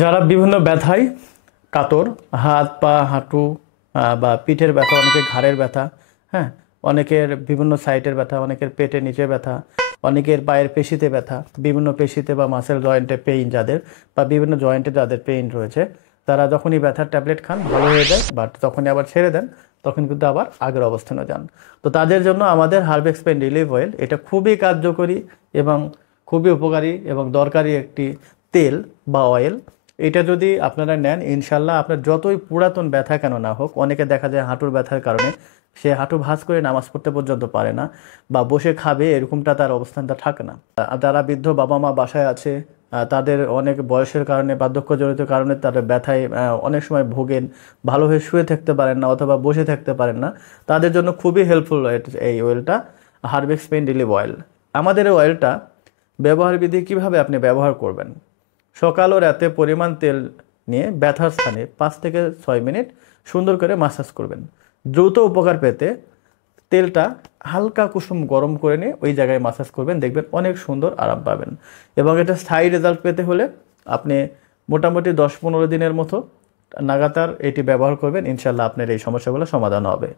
যারা বিভিন্ন ব্যথায় কাতর, হাত পা হাঁটু বা পিঠের ব্যথা, অনেকের ঘাড়ের ব্যথা, হ্যাঁ, অনেকের বিভিন্ন সাইডের ব্যথা, অনেকের পেটের নিচে ব্যথা, অনেকের পায়ের পেশিতে ব্যথা, বিভিন্ন পেশিতে বা মাসেল জয়েন্টে পেইন যাদের, বা বিভিন্ন জয়েন্টে যাদের পেইন রয়েছে, তারা যখনই ব্যথার ট্যাবলেট খান ভালো হয়ে যায়, বাট যখনই আবার ছেড়ে দেন তখন কিন্তু আবার আগের অবস্থানে যান। তো তাদের জন্য আমাদের হার্বেক্স পেইন রিলিফ অয়েল, এটা খুবই কার্যকরী এবং খুবই উপকারী এবং দরকারি একটি তেল বা অয়েল। এটা যদি আপনারা নেন, ইনশাল্লাহ আপনার যতই পুরাতন ব্যথা কেন না হোক, অনেকে দেখা যায় হাঁটুর ব্যথার কারণে সে হাঁটু ভাঁজ করে নামাজ পড়তে পর্যন্ত পারে না, বা বসে খাবে এরকমটা তার অবস্থানটা থাকে না। যারা বৃদ্ধ বাবা মা বাসায় আছে, তাদের অনেক বয়সের কারণে, বার্ধক্যজনিত কারণে তাদের ব্যথায় অনেক সময় ভোগেন, ভালো হয়ে শুয়ে থাকতে পারেন না অথবা বসে থাকতে পারেন না, তাদের জন্য খুবই হেল্পফুল এই অয়েলটা, হার্বেক্স পেইন রিলিফ অয়েল। আমাদের এই অয়েলটা ব্যবহার বিধি কীভাবে আপনি ব্যবহার করবেন: সকাল ও রাতে পরিমাণ তেল নিয়ে ব্যথার স্থানে 5 থেকে 6 মিনিট সুন্দর করে মাসাজ করবেন। দ্রুত উপকার পেতে তেলটা হালকা কুসুম গরম করে নিয়ে ওই জায়গায় মাসাজ করবেন, দেখবেন অনেক সুন্দর আরাম পাবেন। এবং এটা স্থায়ী রেজাল্ট পেতে হলে আপনি মোটামুটি 10-15 দিনের মতো লাগাতার এটি ব্যবহার করবেন, ইনশাল্লাহ আপনার এই সমস্যাগুলো সমাধান হবে।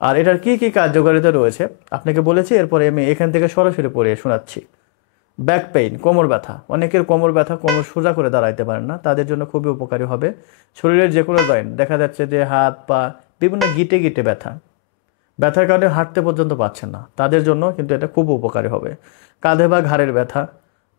আর এটার কি কি কার্যকারিতা রয়েছে আপনাকে বলেছি, এরপরে আমি এখান থেকে সরাসরি পড়ে শোনাচ্ছি। ব্যাক পেইন, কোমর ব্যথা, অনেকের কোমর ব্যথা, কোমর সোজা করে দাঁড়াইতে পারেন না, তাদের জন্য খুবই উপকারী হবে। শরীরের যে কোনো জয়েন্ট, দেখা যাচ্ছে যে হাত পা বিভিন্ন গিটে গিটে ব্যথা, ব্যথার কারণে হাঁটতে পর্যন্ত পাচ্ছেন না, তাদের জন্য কিন্তু এটা খুব উপকারী হবে। কাঁধে বা ঘাড়ের ব্যথা,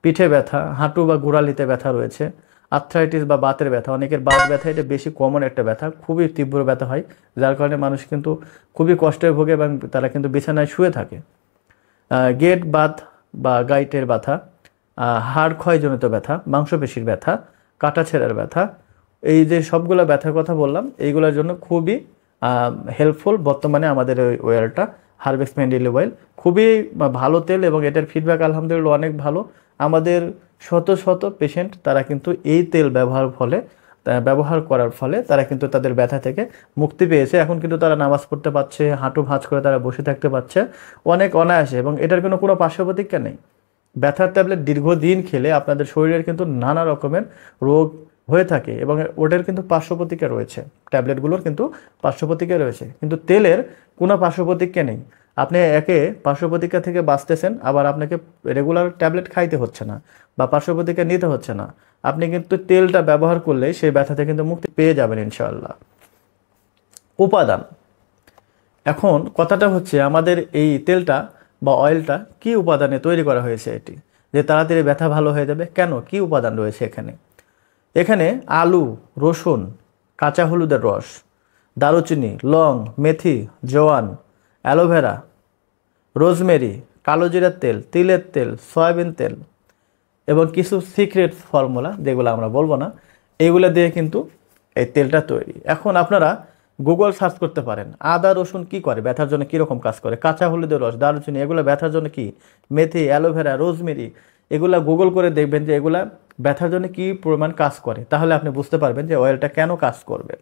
পিঠে ব্যথা, হাঁটু বা গোড়ালিতে ব্যথা রয়েছে, আর্থ্রাইটিস বা বাতের ব্যথা, অনেকের বাত ব্যথা, এটা বেশি কমন একটা ব্যথা, খুবই তীব্র ব্যথা হয়, যার কারণে মানুষ কিন্তু খুবই কষ্টে ভোগে এবং তারা কিন্তু বিছানায় শুয়ে থাকে। গেট বাত বা গাইটের ব্যথা, হাড় ক্ষয়জনিত ব্যথা, মাংসপেশির ব্যথা, কাটা ছেঁড়ার ব্যথা, এই যে সবগুলো ব্যথার কথা বললাম, এইগুলোর জন্য খুবই হেল্পফুল বর্তমানে আমাদের ওই অয়েলটা, হার্বেক্স পেইন রিলিফ অয়েল। খুবই ভালো তেল এবং এটার ফিডব্যাক আলহামদুলিল্লাহ অনেক ভালো। আমাদের শত শত পেশেন্ট তারা কিন্তু এই তেল ব্যবহার করার ফলে তারা কিন্তু তাদের ব্যথা থেকে মুক্তি পেয়েছে। এখন কিন্তু তারা নামাজ পড়তে পারছে, হাঁটু ভাঁজ করে তারা বসে থাকতে পারছে অনেক অনায়াসে, এবং এটার কোনো পার্শ্ব প্রতিক্রিয়া নেই। ব্যথার ট্যাবলেট দীর্ঘদিন খেলে আপনাদের শরীরের কিন্তু নানা রকমের রোগ হয়ে থাকে এবং ওটার কিন্তু পার্শ্ব প্রতিক্রিয়া রয়েছে, ট্যাবলেটগুলোর কিন্তু পার্শ্ব প্রতিক্রিয়া রয়েছে, কিন্তু তেলের কোনো পার্শ্ব প্রতিক্রিয়া নেই। আপনি একে পার্শ্ব প্রতিক্রিয়া থেকে বাঁচতেছেন, আবার আপনাকে রেগুলার ট্যাবলেট খাইতে হচ্ছে না বা পার্শ্ব প্রতিক্রিয়া নিতে হচ্ছে না। আপনি কিন্তু তেলটা ব্যবহার করলে সেই ব্যথা থেকে কিন্তু মুক্তি পেয়ে যাবেন ইনশাআল্লাহ। উপাদান, এখন কথাটা হচ্ছে আমাদের এই তেলটা বা অয়েলটা কি উপাদানে তৈরি করা হয়েছে, এটি যে তাড়াতাড়ি ব্যথা ভালো হয়ে যাবে, কেন, কি উপাদান রয়েছে এখানে? এখানে আলু, রসুন, কাঁচা হলুদের রস, দারুচিনি, লং, মেথি, জোয়ান, অ্যালোভেরা, রোজমেরি, কালো জিরার তেল, তিলের তেল, সয়াবিন তেল এবং কিছু সিক্রেট ফর্মুলা যেগুলো আমরা বলবো না, এইগুলো দিয়ে কিন্তু এই তেলটা তৈরি। এখন আপনারা গুগল সার্চ করতে পারেন আদা রসুন কি করে, ব্যথার জন্য কীরকম কাজ করে, কাঁচা হলুদের রস, দারুচিনি, এগুলো ব্যথার জন্য কি, মেথি, অ্যালোভেরা, রোজমেরি, এগুলা গুগল করে দেখবেন যে এগুলা ব্যথার জন্য কী পরিমাণ কাজ করে, তাহলে আপনি বুঝতে পারবেন যে অয়েলটা কেন কাজ করবে।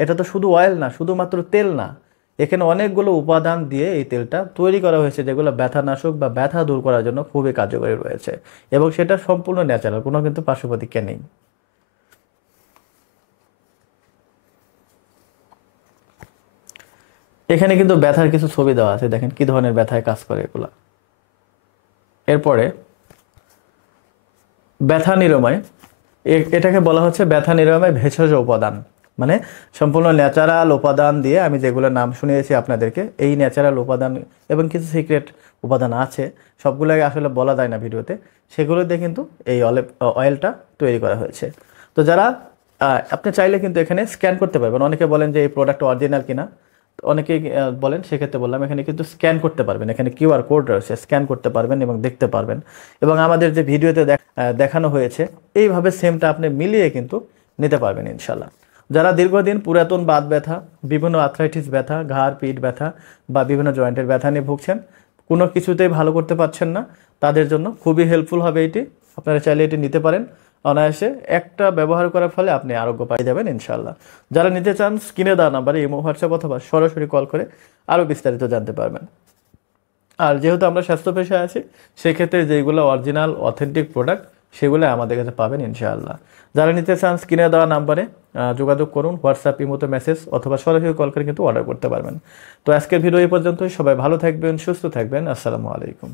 এটা তো শুধু অয়েল না, শুধুমাত্র তেল না, এখানে অনেকগুলো উপাদান দিয়ে এই তেলটা তৈরি করা হয়েছে যেগুলো ব্যথানাশক বা ব্যথা দূর করার জন্য খুবই কার্যকরী রয়েছে, এবং সেটা সম্পূর্ণ ন্যাচারাল, কোনো কিন্তু পার্শ্ব প্রতিক্রিয়া নেই। এখানে কিন্তু ব্যথার কিছু ছবি দেওয়া আছে, দেখেন কি ধরনের ব্যথায় কাজ করে এগুলা। এরপরে ব্যথা নিরাময়, এটাকে বলা হচ্ছে ব্যথা নিরাময় ভেষজ উপাদান, মানে সম্পূর্ণ ন্যাচারাল উপাদান দিয়ে, আমি যেগুলো নাম শুনিয়েছি আপনাদেরকে, এই ন্যাচারাল উপাদান এবং কিছু সিক্রেট উপাদান আছে, সবগুলোকে আসলে বলা যায় না ভিডিওতে, সেগুলো দিয়ে কিন্তু এই অয়েলটা তৈরি করা হয়েছে। তো যারা আপনি চাইলে কিন্তু এখানে স্ক্যান করতে পারবেন, অনেকে বলেন যে এই প্রোডাক্ট অরিজিনাল কিনা, অনেকেই বলেন, সেক্ষেত্রে বললাম এখানে কিন্তু স্ক্যান করতে পারবেন, এখানে কিউআর কোড রয়েছে, স্ক্যান করতে পারবেন এবং দেখতে পারবেন, এবং আমাদের যে ভিডিওতে দেখানো হয়েছে এইভাবে সেমটা আপনি মিলিয়ে কিন্তু নিতে পারবেন ইনশাল্লাহ। যারা দীর্ঘদিন পুরাতন বাত ব্যথা, বিভিন্ন আর্থ্রাইটিস ব্যথা, ঘাড় পিঠ ব্যথা বা বিভিন্ন জয়েন্টের ব্যথা নিয়ে ভুগছেন, কোনো কিছুতেই ভালো করতে পারছেন না, তাদের জন্য খুবই হেল্পফুল হবে এটি। আপনারা চাইলে এটি নিতে পারেন অনায়াসে, একটা ব্যবহার করার ফলে আপনি আরোগ্য পেয়ে যাবেন ইনশাল্লাহ। যারা নিতে চান, স্ক্রিনে দেওয়া নাম্বারে ইমো, হোয়াটসঅ্যাপ অথবা সরাসরি কল করে আরও বিস্তারিত জানতে পারবেন। আর যেহেতু আমরা স্বাস্থ্য পেশায় আছি, সেক্ষেত্রে যেগুলো অরিজিনাল অথেন্টিক প্রোডাক্ট সেগুলো আমাদের কাছে পাবেন ইনশাআল্লাহ। যারা নিতে চান স্ক্রিনে দেওয়া নাম্বারে যোগাযোগ করুন, হোয়াটসঅ্যাপ, ইমোতে মেসেজ অথবা সরাসরি কল করে কিন্তু অর্ডার করতে পারবেন। তো আজকের ভিডিও এই পর্যন্তই। সবাই ভালো থাকবেন, সুস্থ থাকবেন। আসসালামু আলাইকুম।